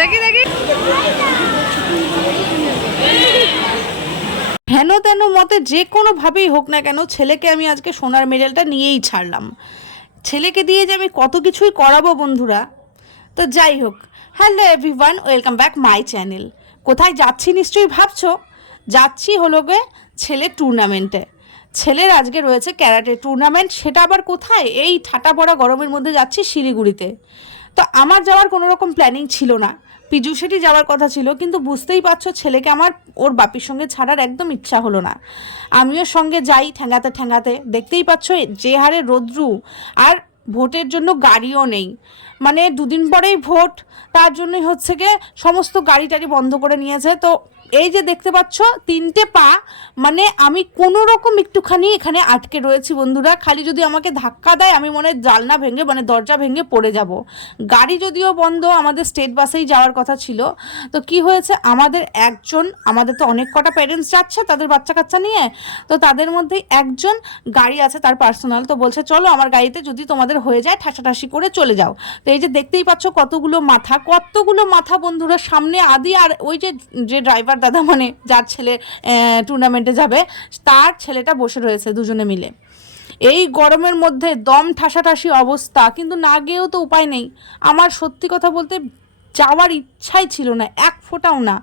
দেখি দেখি হেন তেন মতে যে কোনোভাবেই হোক না কেন ছেলেকে আমি আজকে সোনার মেডেলটা নিয়েই ছাড়লাম। ছেলেকে দিয়ে যে আমি কত কিছুই করাবো বন্ধুরা। তো যাই হোক, hello everyone, welcome back my channel. কোথায় যাচ্ছি নিশ্চয়ই ভাবছো? যাচ্ছি হলো গে ছেলের টুর্নামেন্টে। ছেলের আজকে রয়েছে ক্যারাটে টুর্নামেন্ট, সেটা আবার কোথায়? এই ঠাটা পড়া গরমের মধ্যে যাচ্ছি শিলিগুড়িতে। তো আমার যাওয়ার কোনো রকম প্ল্যানিং ছিল না, পিজুসেটি যাওয়ার কথা ছিল, কিন্তু বুঝতেই পারছো ছেলেকে আমার ওর বাপির সঙ্গে ছাড়ার একদম ইচ্ছা হলো না। আমিও সঙ্গে যাই ঠ্যাঙাতে ঠ্যাঙাতে, দেখতেই পাচ্ছ যে হারে রোদ্রু, আর ভোটের জন্য গাড়িও নেই। মানে দুদিন পরেই ভোট, তার জন্যই হচ্ছে গিয়ে সমস্ত গাড়ি টাড়ি বন্ধ করে নিয়েছে। তো এই যে দেখতে পাচ্ছ তিনটে পা, মানে আমি কোনো রকম একটুখানি এখানে আটকে রয়েছি বন্ধুরা। খালি যদি আমাকে ধাক্কা দেয় আমি মনে হয় জানলা ভেঙে মানে দরজা ভেঙে পড়ে যাব। গাড়ি যদিও বন্ধ, আমাদের স্টেট বাসেই যাওয়ার কথা ছিল। তো কি হয়েছে, আমাদের তো অনেক কটা প্যারেন্টস যাচ্ছে তাদের বাচ্চা কাচ্চা নিয়ে, তো তাদের মধ্যেই একজন গাড়ি আছে তার পার্সোনাল, তো বলছে চলো আমার গাড়িতে যদি তোমাদের হয়ে যায় ঠাসাঠাসি করে চলে যাও। তো এই যে দেখতেই পাচ্ছ কতগুলো মাথা বন্ধুরা সামনে আদি, আর ওই যে ড্রাইভার দাদা মানে যার ছেলে টুর্নামেন্টে যাবে তার ছেলেটা বসে রয়েছে, দুজনে মিলে। এই গরমের মধ্যে দম ঠাসাঠাসি অবস্থা, কিন্তু না গিয়েও তো উপায় নেই। আমার সত্যি কথা বলতে যাওয়ার ইচ্ছাই ছিল না, এক ফোঁটাও না।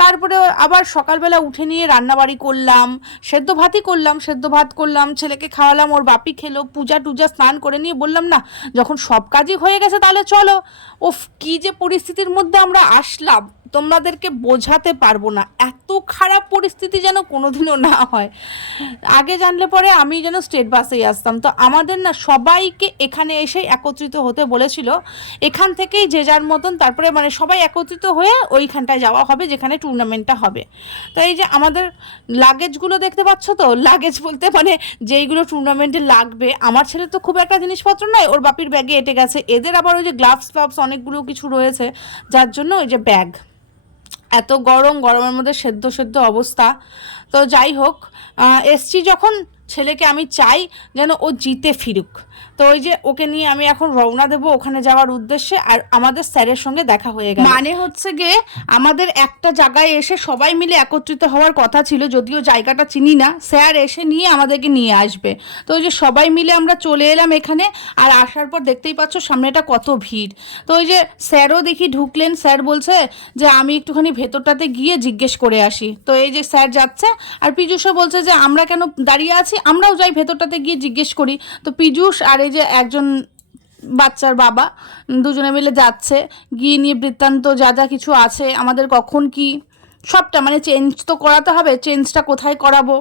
তারপরে আবার সকালবেলা উঠে নিয়ে রান্নাবাড়ি করলাম, সেদ্ধ ভাত করলাম, ছেলেকে খাওয়ালাম, ওর বাপি খেলো, পূজা টুজা স্নান করে নিয়ে বললাম না যখন সব কাজই হয়ে গেছে তাহলে চলো। ওফ, কী যে পরিস্থিতির মধ্যে আমরা আসলাম তোমাদেরকে বোঝাতে পারবো না। এত খারাপ পরিস্থিতি যেন কোনোদিনও না হয়। আগে জানলে পরে আমি যেন স্টেট বাসেই আসতাম। তো আমাদের না সবাইকে এখানে এসে একত্রিত হতে বলেছিল, এখান থেকেই যে যার মতন তারপরে মানে সবাই একত্রিত হয়ে ওইখানটায় যাওয়া হবে যেখানে টুর্নামেন্টটা হবে। তো এই যে আমাদের লাগেজগুলো দেখতে পাচ্ছ, তো লাগেজ বলতে মানে যেইগুলো টুর্নামেন্টে লাগবে, আমার ছেলে তো খুব একটা জিনিসপত্র নয়, ওর বাপির ব্যাগে এঁটে গেছে। এদের আবার ওই যে গ্লাভস অনেকগুলো কিছু রয়েছে, যার জন্য ওই যে ব্যাগ। এত গরমের মধ্যে সেদ্ধ অবস্থা। তো যাই হোক, এসছি যখন, ছেলেকে আমি চাই যেন ও জিতে ফিরুক। তো ওই যে ওকে নিয়ে আমি এখন রওনা দেবো ওখানে যাওয়ার উদ্দেশ্যে। আর আমাদের স্যারের সঙ্গে দেখা হয়ে গেল, মানে হচ্ছে গিয়ে আমাদের একটা জায়গায় এসে সবাই মিলে একত্রিত হওয়ার কথা ছিল, যদিও জায়গাটা চিনি না, স্যার এসে নিয়ে আমাদেরকে নিয়ে আসবে। তো ওই যে সবাই মিলে আমরা চলে এলাম এখানে। আর আসার পর দেখতেই পাচ্ছ সামনেটা কত ভিড়। তো ওই যে স্যারও দেখি ঢুকলেন, স্যার বলছে যে আমি একটুখানি ভেতরটাতে গিয়ে জিজ্ঞেস করে আসি। তো এই যে স্যার যাচ্ছে, আর পীযূষও বলছে যে আমরা কেন দাঁড়িয়ে আছি, আমরাও যাই ভেতরটাতে গিয়ে জিজ্ঞেস করি। তো পীযূষ আর এই যে একজন বাচ্চার বাবা দুজনে মিলে যাচ্ছে, গিয়ে নিয়ে বৃত্তান্ত যা যা কিছু আছে আমাদের কখন কি সবটা মানে চেঞ্জ তো করাতে হবে, চেঞ্জটা কোথায় করাবো,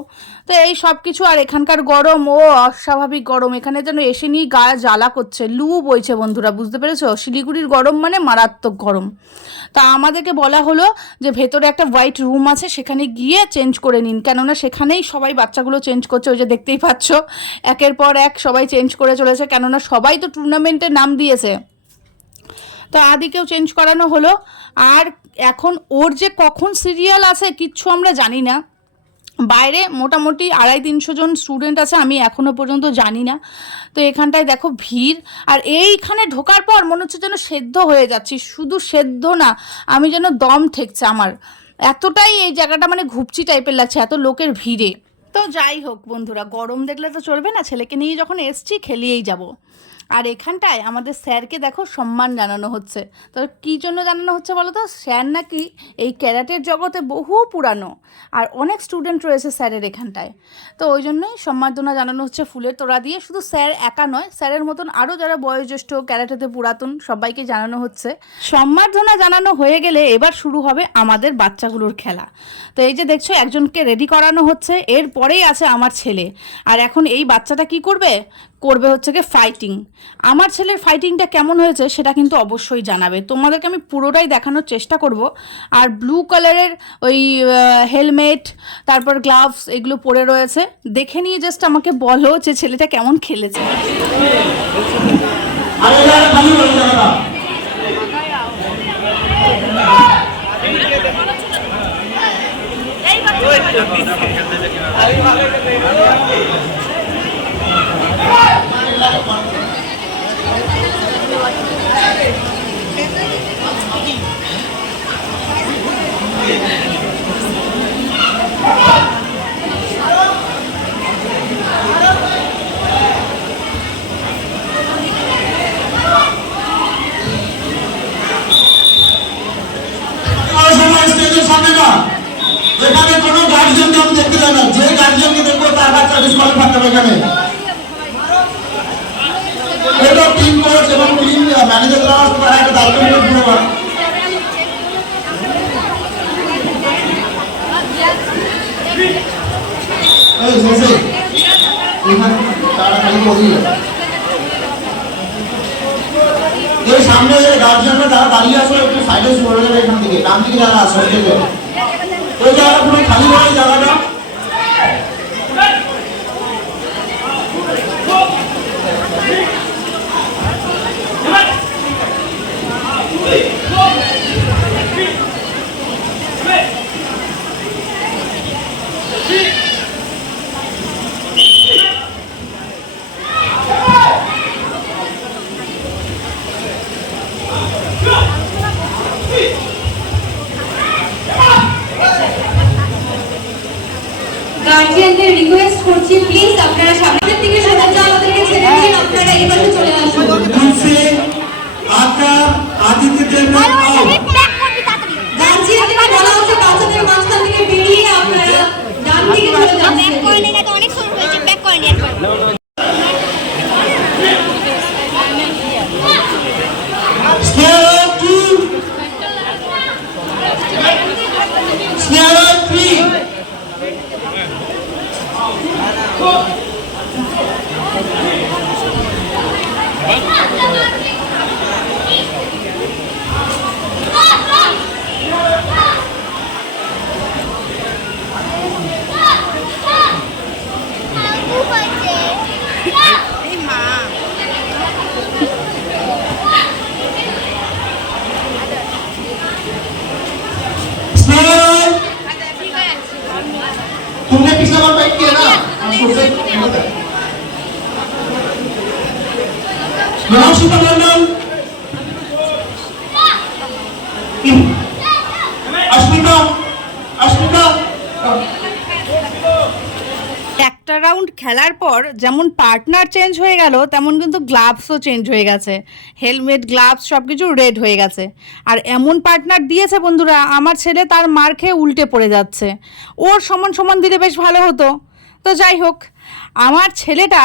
তো এই সব কিছু। আর এখানকার গরম অস্বাভাবিক গরম, এখানে যেন এসে নিয়ে গায়ে জ্বালা করছে, লু বইছে বন্ধুরা, বুঝতে পেরেছো? শিলিগুড়ির গরম মানে মারাত্মক গরম। তা আমাদেরকে বলা হলো যে ভেতরে একটা হোয়াইট রুম আছে, সেখানে গিয়ে চেঞ্জ করে নিন, কেননা সেখানেই সবাই বাচ্চাগুলো চেঞ্জ করছে। ওই যে দেখতেই পাচ্ছ একের পর এক সবাই চেঞ্জ করে চলেছে, কেননা সবাই তো টুর্নামেন্টের নাম দিয়েছে। তো আদিকেও চেঞ্জ করানো হলো। আর এখন ওর যে কখন সিরিয়াল আছে কিচ্ছু আমরা জানি না। বাইরে মোটামুটি 250-300 জন স্টুডেন্ট আছে, আমি এখনও পর্যন্ত জানি না। তো এখানটায় দেখো ভিড়, আর এইখানে ঢোকার পর মনে হচ্ছে যেন সেদ্ধ হয়ে যাচ্ছি, শুধু সেদ্ধ না, আমি যেন দম ঠেকছে আমার, এতটাই এই জায়গাটা মানে ঘুপচি টাইপের লাগছে এত লোকের ভিড়ে। তো যাই হোক বন্ধুরা, গরম দেখলে তো চলবে না, ছেলেকে নিয়ে যখন এসছি খেলিয়েই যাব। আর এখানটায় আমাদের স্যারকে দেখো সম্মান জানানো হচ্ছে। তো কী জন্য জানানো হচ্ছে বলো তো? স্যার নাকি এই ক্যারাটের জগতে বহু পুরানো, আর অনেক স্টুডেন্ট রয়েছে স্যারের এখানটায়। তো ওই জন্যই সম্মাননা জানানো হচ্ছে ফুলের তোড়া দিয়ে। শুধু স্যার একা নয়, স্যারের মতন আরও যারা বয়োজ্যেষ্ঠ ক্যারাটেতে পুরাতন সবাইকে জানানো হচ্ছে। সম্মাননা জানানো হয়ে গেলে এবার শুরু হবে আমাদের বাচ্চাগুলোর খেলা। তো এই যে দেখছো একজনকে রেডি করানো হচ্ছে, এরপরেই আছে আমার ছেলে। আর এখন এই বাচ্চাটা কি করবে হচ্ছে গিয়ে ফাইটিং। আমার ছেলের ফাইটিংটা কেমন হয়েছে সেটা কিন্তু অবশ্যই জানাবে, তোমাদেরকে আমি পুরোটাই দেখানোর চেষ্টা করব। আর ব্লু কালারের ওই হেলমেট, তারপর গ্লাভস এগুলো পরে রয়েছে, দেখে নিয়ে জাস্ট আমাকে বলো যে ছেলেটা কেমন খেলেছে। প্রিন্সিপাল থাকতে হবে এখানে। এটা টিম কোচ এবং টিম ম্যানেজাররা তারা একটা দায়িত্ব নিয়ে পুরো এই শেষে এখানে তারা খালি বসে এই সামনে গার্জিয়ানরা যারা দাঁড়িয়ে আছে একটু সাইডে সরে যাবে এখান থেকে, ডান দিকে যারা আছে ওই জায়গাটা পুরো খালি হয় জায়গাটা। গার্জিয়ানদের রিকোয়েস্ট করছি প্লিজ আপনারা সামনের দিকে সরে যান, আমাদেরকে ছেড়ে দিন, আপনারা এই পাশে চলে আসুন। গার্জিয়ানদের বলা হচ্ছে বাচ্চাদের মাঝখান থেকে বেরিয়ে আপনারা ডান দিকে চলে যান। অনেক শুরু হয়েছে, ব্যাক করে নিয়ে একবার। तुमने पिछला बार फाइट किया ना मनाशिता मंडल अश्मिता अश्मिता একটা রাউন্ড খেলার পর যেমন পার্টনার চেঞ্জ হয়ে গেল তেমন কিন্তু গ্লাভসও চেঞ্জ হয়ে গেছে, হেলমেট গ্লাভস সব কিছু রেড হয়ে গেছে। আর এমন পার্টনার দিয়েছে বন্ধুরা, আমার ছেলে তার মার খেয়ে উল্টে পড়ে যাচ্ছে। ওর সমান সমান দিলে বেশ ভালো হতো। তো যাই হোক, আমার ছেলেটা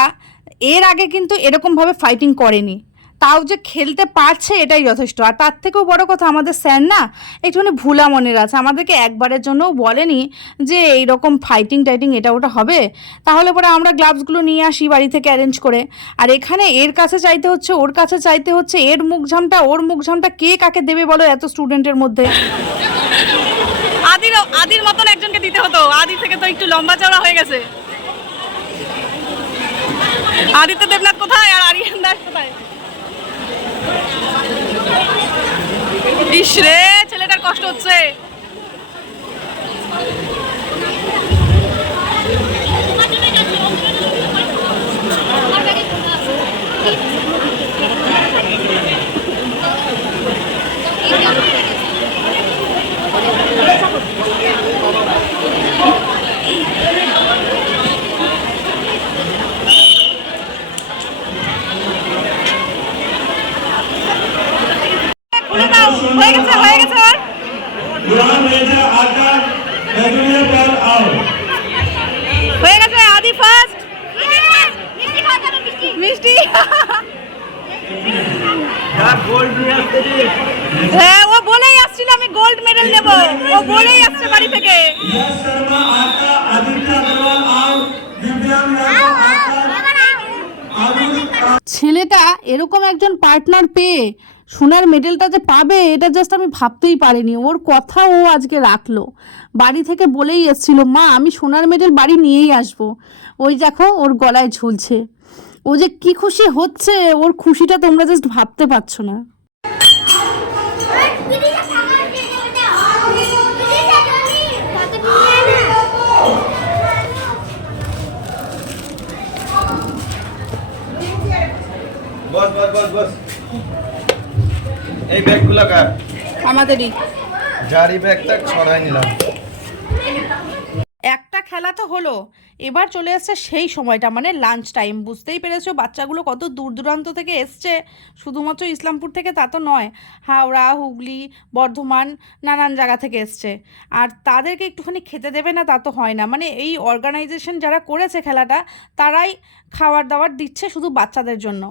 এর আগে কিন্তু এরকমভাবে ফাইটিং করেনি, তাও যে খেলতে পারছে এটাই যথেষ্ট। আর তার থেকেও বড় কথা, আমাদের স্যার না একটুখানি ভুলা মনের আছে, আমাদেরকে একবারের জন্যও বলেনি যে এইরকম ফাইটিং টাইটিং এটা ওটা হবে। তাহলে পরে আমরা গ্লাভসগুলো নিয়ে আসি বাড়ি থেকে অ্যারেঞ্জ করে, আর এখানে এর কাছে চাইতে হচ্ছে, ওর কাছে চাইতে হচ্ছে, এর মুখঝামটা ওর মুখঝামটা কে কাকে দেবে বলো এত স্টুডেন্টের মধ্যে? আদির মতন একজনকে দিতে হতো, আদি থেকে তো একটু লম্বা চওড়া হয়ে গেছে। আদিত্য দেবনাথ কোথায় আর আরিয়ান দাস কোথায়? ইস রে, ছেলেটার কষ্ট হচ্ছে। হয়ে গেছে হয়ে গেছে ওর হয়ে গেছে। আদি ফার্স্ট মিষ্টি হ্যাঁ, ও বলেই আসছিল আমি গোল্ড মেডেল নেব, ও বলেই আসছে বাড়ি থেকে। ছেলেটা এরকম একজন পার্টনার পেয়ে সোনার মেডেলটা যে পাবে এটা জাস্ট আমি ভাবতেই পারিনি। ওর কথা ও আজকে রাখলো, বাড়ি থেকে বলেই এসেছিল মা আমি সোনার মেডেল বাড়ি নিয়েই আসবো। ওই দেখো ওর গলায় ঝুলছে, ও যে কি খুশি হচ্ছে, ওর খুশিটা তোমরা জাস্ট ভাবতে পারছো না। बस बस बस बस এই ব্যাগগুলো কার? আমাদেরই। জারি ব্যাগটা ছড়াই নিলাম। একটা খেলা তো হলো, এবার চলে এসছে সেই সময়টা, মানে লাঞ্চ টাইম। বুঝতেই পেরেছো বাচ্চাগুলো কত দূর দূরান্ত থেকে এসছে, শুধুমাত্র ইসলামপুর থেকে তা তো নয়, হাওড়া, হুগলি, বর্ধমান, নানান জায়গা থেকে এসছে। আর তাদেরকে একটুখানি খেতে দেবে না তা তো হয় না, মানে এই অর্গানাইজেশন যারা করেছে খেলাটা তারাই খাবার দাবার দিচ্ছে শুধু বাচ্চাদের জন্য।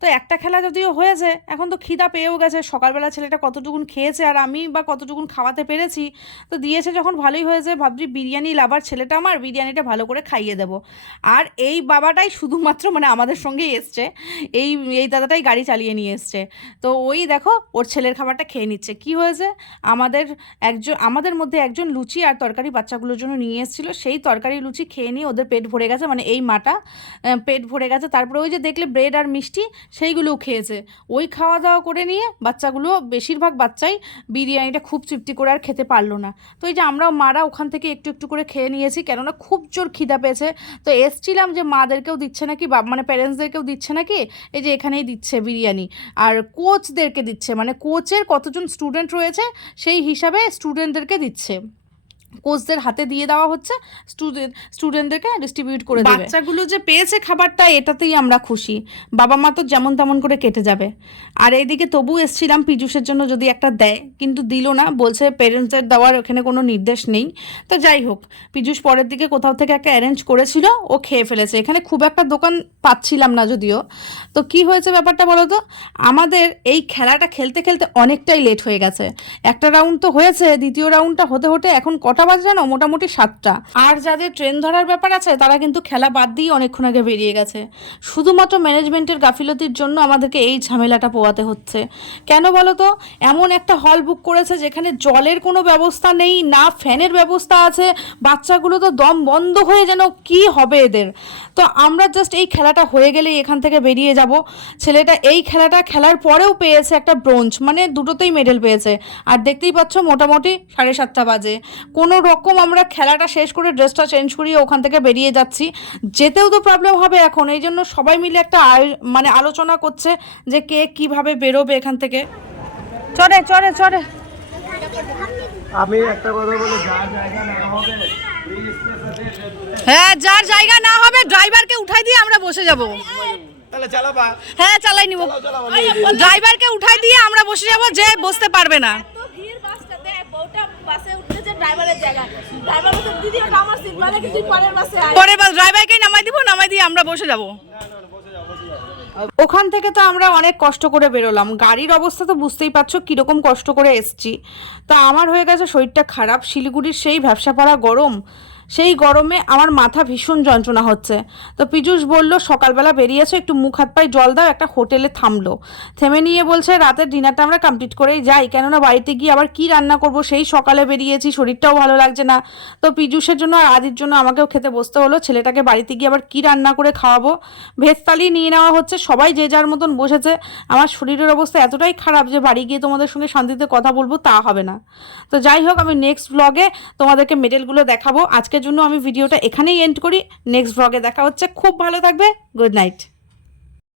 তো একটা খেলা যদিও হয়েছে, এখন তো খিদা পেয়েও গেছে, সকালবেলা ছেলেটা কতটুকুন খেয়েছে আর আমি বা কতটুকুন খাওয়াতে পেরেছি। তো দিয়েছে যখন ভালোই হয়েছে, ভাবছি বিরিয়ানি লাভার ছেলেটা আমার, বিরিয়ানিটা ভালো করে খাইয়ে দেবো। আর এই বাবাটাই শুধুমাত্র মানে আমাদের সঙ্গেই এসছে, এই এই দাদাটাই গাড়ি চালিয়ে নিয়ে এসছে। তো ওই দেখো ওর ছেলের খাবারটা খেয়ে নিচ্ছে। কি হয়েছে, আমাদের মধ্যে একজন লুচি আর তরকারি বাচ্চাগুলোর জন্য নিয়ে এসেছিলো, সেই তরকারি লুচি খেয়ে নিয়ে ওদের পেট ভরে গেছে, মানে এই মাটা পেট ভরে গেছে। তারপরে ওই যে দেখলে ব্রেড আর মিষ্টি সেইগুলোও খেয়েছে। ওই খাওয়া দাওয়া করে নিয়ে বাচ্চাগুলো, বেশিরভাগ বাচ্চাই বিরিয়ানিটা খুব তৃপ্তি করে আর খেতে পারলো না। তো এই যে আমরাও মারা ওখান থেকে একটু একটু করে খেয়ে নিয়েছি, কেননা খুব জোর খিদা পেয়েছে। তো এসছিলাম যে মাদেরকেও দিচ্ছে নাকি, মানে প্যারেন্টসদেরকেও দিচ্ছে নাকি, এই যে এখানেই দিচ্ছে বিরিয়ানি। আর কোচদেরকে দিচ্ছে, মানে কোচের কতজন স্টুডেন্ট রয়েছে সেই হিসাবে স্টুডেন্টদেরকে দিচ্ছে, কোচদের হাতে দিয়ে দেওয়া হচ্ছে, স্টুডেন্টদেরকে ডিস্ট্রিবিউট করে দেবে। বাচ্চাগুলো যে পেয়েছে খাবারটা এটাতেই আমরা খুশি, বাবা মা তো যেমন তেমন করে কেটে যাবে। আর এইদিকে তবু এসছিলাম পীযূষের জন্য যদি একটা দেয়, কিন্তু দিল না, বলছে পেরেন্টসদের দেওয়ার ওখানে কোনো নির্দেশ নেই। তো যাই হোক, পীযূষ পরের দিকে কোথাও থেকে একটা অ্যারেঞ্জ করেছিল, ও খেয়ে ফেলেছে। এখানে খুব একটা দোকান পাচ্ছিলাম না যদিও। তো কি হয়েছে ব্যাপারটা বলো তো, আমাদের এই খেলাটা খেলতে খেলতে অনেকটাই লেট হয়ে গেছে। একটা রাউন্ড তো হয়েছে, দ্বিতীয় রাউন্ডটা হতে হতে এখন কটা বাজে জানো, মোটামুটি 7টা। আর যাদের ট্রেন ধরার ব্যাপার আছে তারা কিন্তু খেলা বাদ দিয়ে অনেকক্ষণ আগে বেরিয়ে গেছে। শুধুমাত্র ম্যানেজমেন্টের গাফিলতির জন্য আমাদেরকে এই ঝামেলাটা পোয়াতে হচ্ছে। কেন বলো তো, এমন একটা হল বুক করেছে যেখানে জলের কোনো ব্যবস্থা নেই, না ফ্যানের ব্যবস্থা আছে, বাচ্চাগুলো তো দম বন্ধ হয়ে যেন কি হবে এদের। তো আমরা জাস্ট এই খেলাটা হয়ে গেলেই এখান থেকে বেরিয়ে যাব। ছেলেটা এই খেলাটা খেলার পরেও পেয়েছে একটা ব্রোঞ্জ, মানে দুটোতেই মেডেল পেয়েছে। আর দেখতেই পাচ্ছ মোটামুটি 7:30 বাজে। কোনো রকম আমরা খেলাটা শেষ করে ড্রেসটা চেঞ্জ করিয়ে ওখান থেকে বেরিয়ে যাচ্ছি। যেতেও তো প্রবলেম হবে এখন, এই জন্য সবাই মিলে একটা মানে আলোচনা করছে যে কে কিভাবে বেরোবে এখান থেকে। চলে চলে চলে। আমি একটা কথা বলি, যার জায়গা না হবে হ্যাঁ, যার জায়গা না হবে ড্রাইভারকে উঠাই দিয়ে আমরা বসে যাব। তাহলে চালাবা। হ্যাঁ চালাই নিব, ড্রাইভারকে উঠাই দিয়ে আমরা বসে যাব, যে বসতে পারবে না। পরের বাস ড্রাইভারকেই নামাই দিব, নামাই দিয়ে আমরা বসে যাব। ওখান থেকে তো আমরা অনেক কষ্ট করে বেরোলাম, গাড়ির অবস্থা তো বুঝতেই পারছো কীরকম কষ্ট করে এসছি। তা আমার হয়ে গেছে শরীরটা খারাপ, শিলিগুড়ির সেই ব্যবসা পড়া গরম, সেই গরমে আমার মাথা ভীষণ যন্ত্রণা হচ্ছে। তো পীযূষ বলল সকালবেলা বেরিয়েছো, একটু মুখ হাত পায়ে জল দাও। একটা হোটেলে থামলো, থেমে নিয়ে বলছে রাতের ডিনারটা আমরা কমপ্লিট করেই যাই, কেননা বাড়িতে গিয়ে আবার কি রান্না করব, সেই সকালে বেরিয়েছি, শরীরটাও ভালো লাগছে না। তো পীযূষের জন্য আর আদির জন্য আমাকেও খেতে বসতে হলো। ছেলেটাকে বাড়িতে গিয়ে আবার কি রান্না করে খাওয়াবো, ভেজ থালি নিয়ে নেওয়া হচ্ছে। সবাই যে যার মতন বসেছে। আমার শরীরের অবস্থা এতটাই খারাপ যে বাড়ি গিয়ে তোমাদের সঙ্গে শান্তিতে কথা বলবো তা হবে না। তো যাই হোক, আমি নেক্সট ব্লগে তোমাদেরকে মেডেলগুলো দেখাবো। আজকের জন্য আমি ভিডিওটা এখানেই এন্ড করি, নেক্সট ব্লগে দেখা হচ্ছে। খুব ভালো থাকবে, গুড নাইট।